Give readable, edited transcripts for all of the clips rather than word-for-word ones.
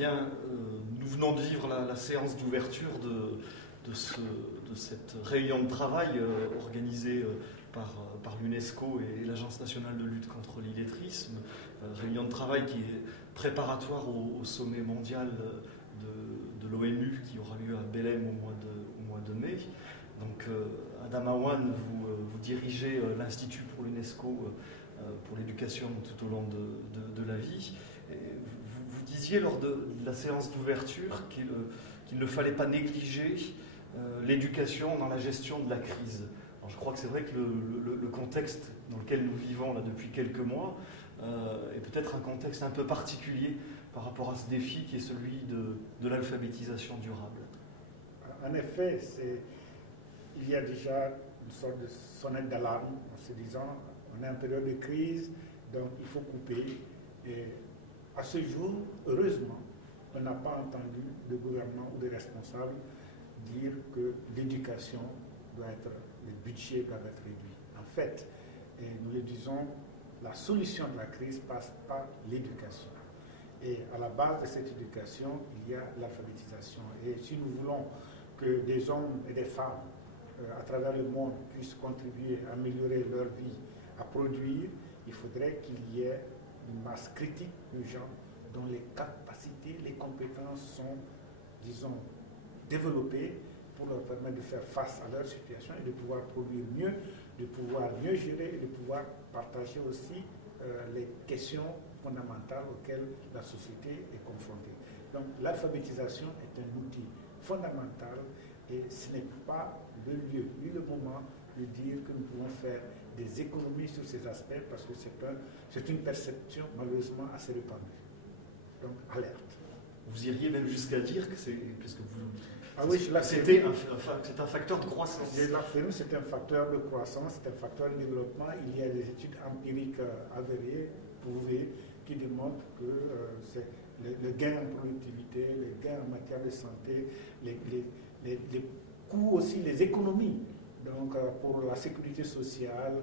Bien, nous venons de vivre la séance d'ouverture de cette réunion de travail organisée par l'UNESCO et l'Agence nationale de lutte contre l'illettrisme. Réunion de travail qui est préparatoire au sommet mondial de l'ONU qui aura lieu à Belém au mois de mai. Donc, Adama Ouane, vous dirigez l'Institut pour l'UNESCO pour l'éducation tout au long de la vie. Et vous disiez lors de la séance d'ouverture qu'il ne fallait pas négliger l'éducation dans la gestion de la crise. Alors, je crois que c'est vrai que le contexte dans lequel nous vivons là, depuis quelques mois est peut-être un contexte un peu particulier par rapport à ce défi qui est celui de l'alphabétisation durable. En effet, il y a déjà une sorte de sonnette d'alarme en se disant on est en période de crise, donc il faut couper. Et à ce jour, heureusement, on n'a pas entendu de gouvernement ou de responsables dire que l'éducation le budget doit être réduit. En fait, et nous le disons, la solution de la crise passe par l'éducation. Et à la base de cette éducation, il y a l'alphabétisation. Et si nous voulons que des hommes et des femmes à travers le monde puissent contribuer à améliorer leur vie, à produire, il faudrait qu'il y ait une masse critique de gens dont les capacités, les compétences sont, disons, développées pour leur permettre de faire face à leur situation et de pouvoir produire mieux, de pouvoir mieux gérer et de pouvoir partager aussi les questions fondamentales auxquelles la société est confrontée. Donc l'alphabétisation est un outil fondamental et ce n'est pas le lieu ni le moment de dire que nous pouvons faire des économies sur ces aspects parce que c'est une perception malheureusement assez répandue. Donc alerte. Vous iriez même jusqu'à dire que c'est, puisque vous... Ah oui, c'est un facteur de croissance. Je l'affirme, c'est un facteur de croissance, c'est un facteur de développement. Il y a des études empiriques avérées, prouvées, qui démontrent que c'est le gain en productivité, les gains en matière de santé, les coûts aussi, les économies. Donc pour la sécurité sociale,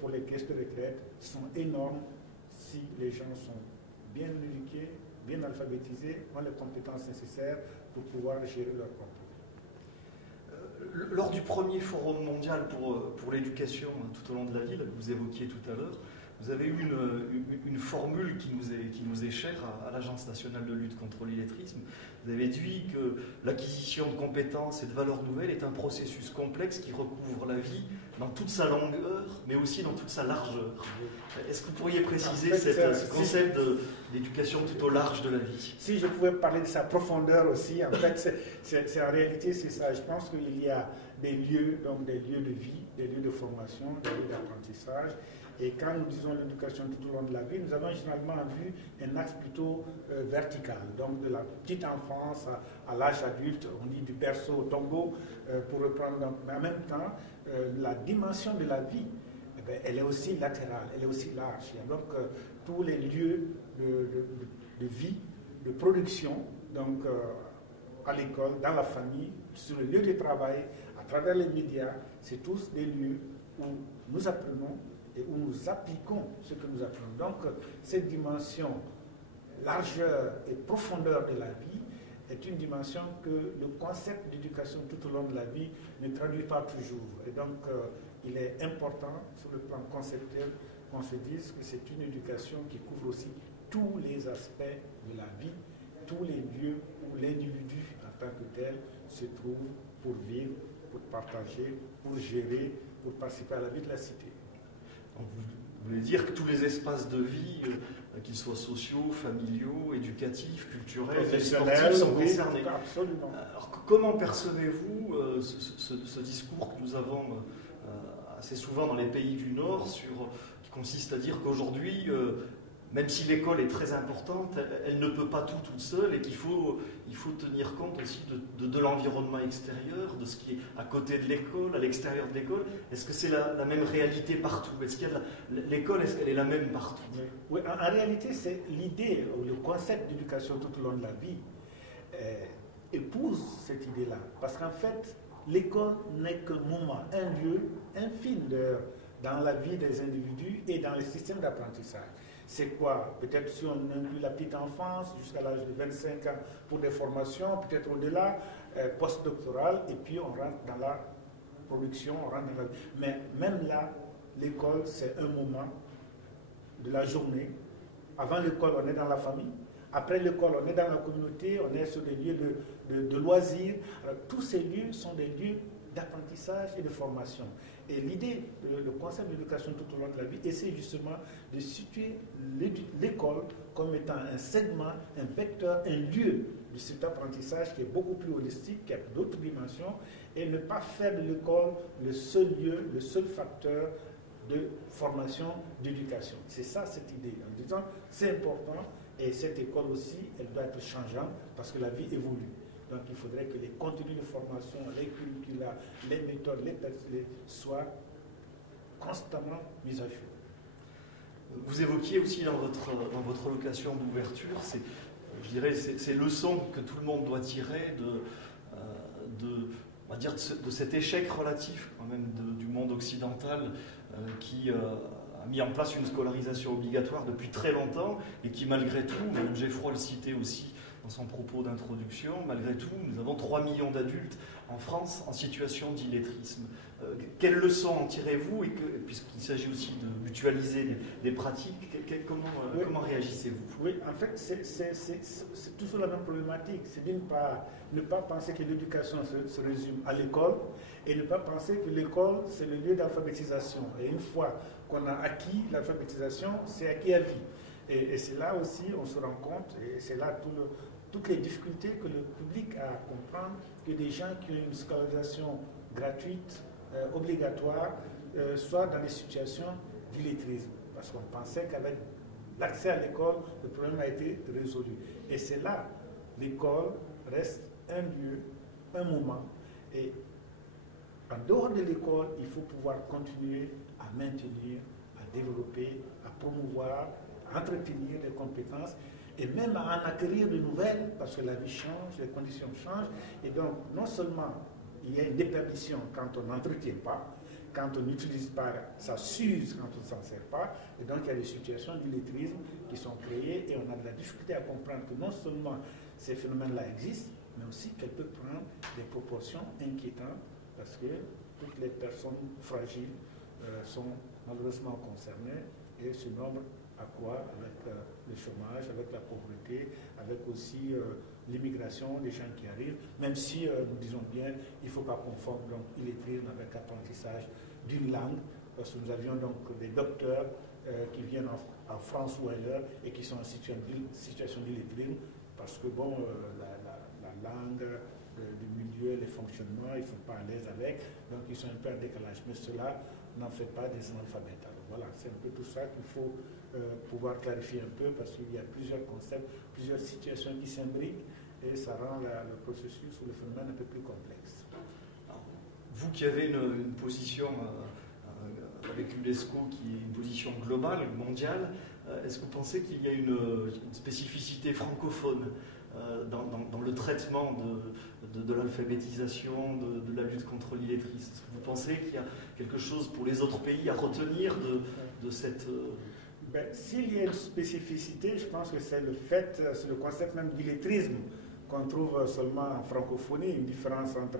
pour les caisses de retraite, sont énormes si les gens sont bien éduqués, bien alphabétisés, ont les compétences nécessaires pour pouvoir gérer leur compte. Lors du premier forum mondial pour l'éducation tout au long de la vie, que vous évoquiez tout à l'heure, vous avez eu une formule qui nous est chère à l'Agence nationale de lutte contre l'illettrisme. Vous avez dit que l'acquisition de compétences et de valeurs nouvelles est un processus complexe qui recouvre la vie dans toute sa longueur, mais aussi dans toute sa largeur. Est-ce que vous pourriez préciser ce concept d'éducation tout au large de la vie? Si je pouvais parler de sa profondeur aussi, en fait, c'est en réalité, c'est ça. Je pense qu'il y a des lieux, donc des lieux de vie, des lieux de formation, des lieux d'apprentissage. Et quand nous disons l'éducation tout au long de la vie, nous avons généralement vu un axe plutôt vertical, donc de la petite enfance à l'âge adulte, on dit du berceau au tombeau, pour reprendre. Mais en même temps, la dimension de la vie, eh bien, elle est aussi latérale, elle est aussi large. Il y a donc tous les lieux de vie, de production, donc à l'école, dans la famille, sur le lieu de travail, à travers les médias, c'est tous des lieux où nous apprenons et où nous appliquons ce que nous apprenons. Donc, cette dimension largeur et profondeur de la vie est une dimension que le concept d'éducation tout au long de la vie ne traduit pas toujours. Et donc, il est important, sur le plan conceptuel, qu'on se dise que c'est une éducation qui couvre aussi tous les aspects de la vie, tous les lieux où l'individu en tant que tel se trouve pour vivre, pour partager, pour gérer, pour participer à la vie de la cité. Donc vous voulez dire que tous les espaces de vie, qu'ils soient sociaux, familiaux, éducatifs, culturels, sportifs, sont concernés. Absolument. Alors comment percevez-vous ce discours que nous avons assez souvent dans les pays du Nord, qui consiste à dire qu'aujourd'hui, même si l'école est très importante, elle ne peut pas tout toute seule et qu'il faut tenir compte aussi de l'environnement extérieur, de ce qui est à côté de l'école, à l'extérieur de l'école. Est-ce que c'est la même réalité partout? Est-ce qu'il y a l'école, est-ce qu'elle est la même partout? Oui, en réalité, c'est l'idée, ou le concept d'éducation tout au long de la vie épouse cette idée-là. Parce qu'en fait, l'école n'est qu'un moment, un lieu infime dans la vie des individus et dans les systèmes d'apprentissage. C'est quoi? Peut-être si on inclut la petite enfance jusqu'à l'âge de 25 ans pour des formations, peut-être au-delà, post-doctorales, et puis on rentre dans la production, on rentre dans la... Mais même là, l'école, c'est un moment de la journée. Avant l'école, on est dans la famille. Après l'école, on est dans la communauté, on est sur des lieux de loisirs. Alors, tous ces lieux sont des lieux d'apprentissage et de formation. Et l'idée, le concept d'éducation tout au long de la vie, essaie justement de situer l'école comme étant un segment, un vecteur, un lieu de cet apprentissage qui est beaucoup plus holistique, qui a d'autres dimensions, et ne pas faire de l'école le seul lieu, le seul facteur de formation, d'éducation. C'est ça cette idée, en disant c'est important, et cette école aussi, elle doit être changeante parce que la vie évolue. Donc il faudrait que les contenus de formation, les curricula, les méthodes, les personnels soient constamment mis à jour. Vous évoquiez aussi dans votre location d'ouverture, je dirais, ces leçons que tout le monde doit tirer on va dire de cet échec relatif quand même du monde occidental qui a mis en place une scolarisation obligatoire depuis très longtemps et qui malgré tout, même Geoffroy le citait aussi dans son propos d'introduction, malgré tout, nous avons 3 millions d'adultes en France en situation d'illettrisme. Quelles leçons en tirez-vous, puisqu'il s'agit aussi de mutualiser des pratiques, comment réagissez-vous? Oui, en fait, c'est toujours la même problématique. C'est d'une part, ne pas penser que l'éducation se résume à l'école et ne pas penser que l'école, c'est le lieu d'alphabétisation. Et une fois qu'on a acquis l'alphabétisation, c'est acquis à vie. Et c'est là aussi, on se rend compte, et c'est là toutes les difficultés que le public a à comprendre, que des gens qui ont une scolarisation gratuite, obligatoire, soient dans des situations d'illettrisme. Parce qu'on pensait qu'avec l'accès à l'école, le problème a été résolu. Et c'est là, l'école reste un lieu, un moment. Et en dehors de l'école, il faut pouvoir continuer à maintenir, à développer, à promouvoir, à entretenir des compétences et même à en acquérir de nouvelles parce que la vie change, les conditions changent. Et donc, non seulement il y a une déperdition quand on n'entretient pas, quand on n'utilise pas, ça s'use quand on ne s'en sert pas. Et donc, il y a des situations d'illettrisme qui sont créées et on a de la difficulté à comprendre que non seulement ces phénomènes-là existent, mais aussi qu'elles peuvent prendre des proportions inquiétantes parce que toutes les personnes fragiles sont malheureusement concernées et ce nombre à quoi? Avec le chômage, avec la pauvreté, avec aussi l'immigration, les gens qui arrivent, même si nous disons bien, il ne faut pas confondre donc illettrisme avec apprentissage d'une langue, parce que nous avions donc des docteurs qui viennent en France ou ailleurs et qui sont en situation d'illettrisme, parce que bon, la langue, le milieu, les fonctionnements, ils ne sont pas à l'aise avec, donc ils sont un peu en décalage. Mais cela n'en fait pas des analphabètes. Alors voilà, c'est un peu tout ça qu'il faut pouvoir clarifier un peu parce qu'il y a plusieurs concepts, plusieurs situations qui s'imbriquent et ça rend le processus ou le phénomène un peu plus complexe. Alors, vous qui avez une position avec l'UNESCO qui est une position globale, mondiale, est-ce que vous pensez qu'il y a une spécificité francophone dans le traitement de l'alphabétisation, de la lutte contre l'illettrisme? Est-ce que vous pensez qu'il y a quelque chose pour les autres pays à retenir de cette... S'il y a une spécificité, je pense que c'est le concept même d'illettrisme qu'on trouve seulement en francophonie, une différence entre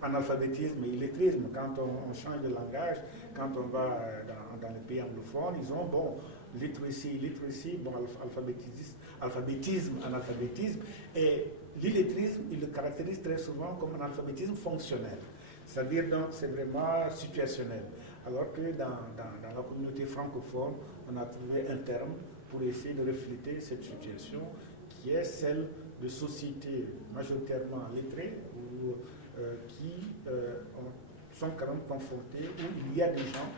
analphabétisme et illettrisme. Quand on change de langage, quand on va dans les pays anglophones, ils ont, bon, literacy, bon, alphabétisme, analphabétisme, et l'illettrisme, il le caractérise très souvent comme un alphabétisme fonctionnel. C'est-à-dire, donc, c'est vraiment situationnel. Alors que dans la communauté francophone, on a trouvé un terme pour essayer de refléter cette situation qui est celle de sociétés majoritairement lettrées ou qui sont quand même confrontées, où il y a des gens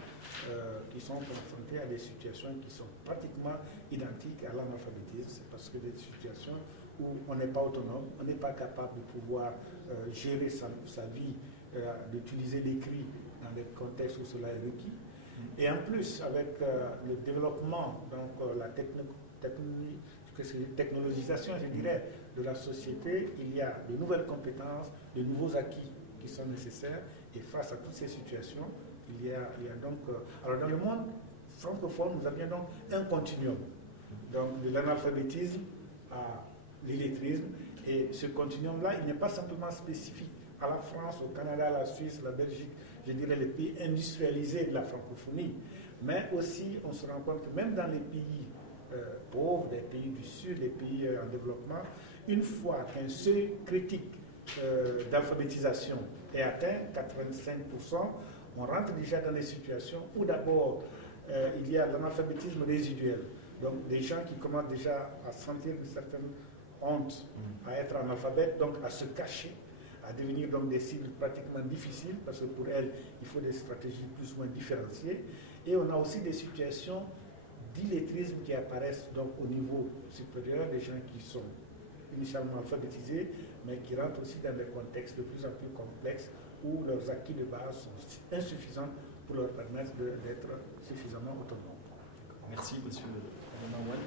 qui sont confrontés à des situations qui sont pratiquement identiques à l'analphabétisme. C'est parce que des situations où on n'est pas autonome, on n'est pas capable de pouvoir gérer sa vie, d'utiliser l'écrit dans des contextes où cela est requis. Et en plus, avec le développement, donc la technologisation, je dirais, de la société, il y a de nouvelles compétences, de nouveaux acquis qui sont nécessaires. Et face à toutes ces situations, il y a donc... alors dans le monde francophone, nous avions donc un continuum. donc de l'analphabétisme à l'illettrisme. Et ce continuum-là, il n'est pas simplement spécifique à la France, au Canada, à la Suisse, à la Belgique, je dirais les pays industrialisés de la francophonie. Mais aussi, on se rend compte que même dans les pays pauvres, les pays du Sud, les pays en développement, une fois qu'un seuil critique d'alphabétisation est atteint, 85%, on rentre déjà dans des situations où d'abord il y a l'analphabétisme résiduel. Donc des gens qui commencent déjà à sentir une certaine honte à être analphabètes, donc à se cacher, à devenir donc des cibles pratiquement difficiles, parce que pour elles, il faut des stratégies plus ou moins différenciées. Et on a aussi des situations d'illettrisme qui apparaissent donc au niveau supérieur, des gens qui sont initialement alphabétisés, mais qui rentrent aussi dans des contextes de plus en plus complexes où leurs acquis de base sont insuffisants pour leur permettre d'être suffisamment autonomes. Merci, monsieur Romain Wall.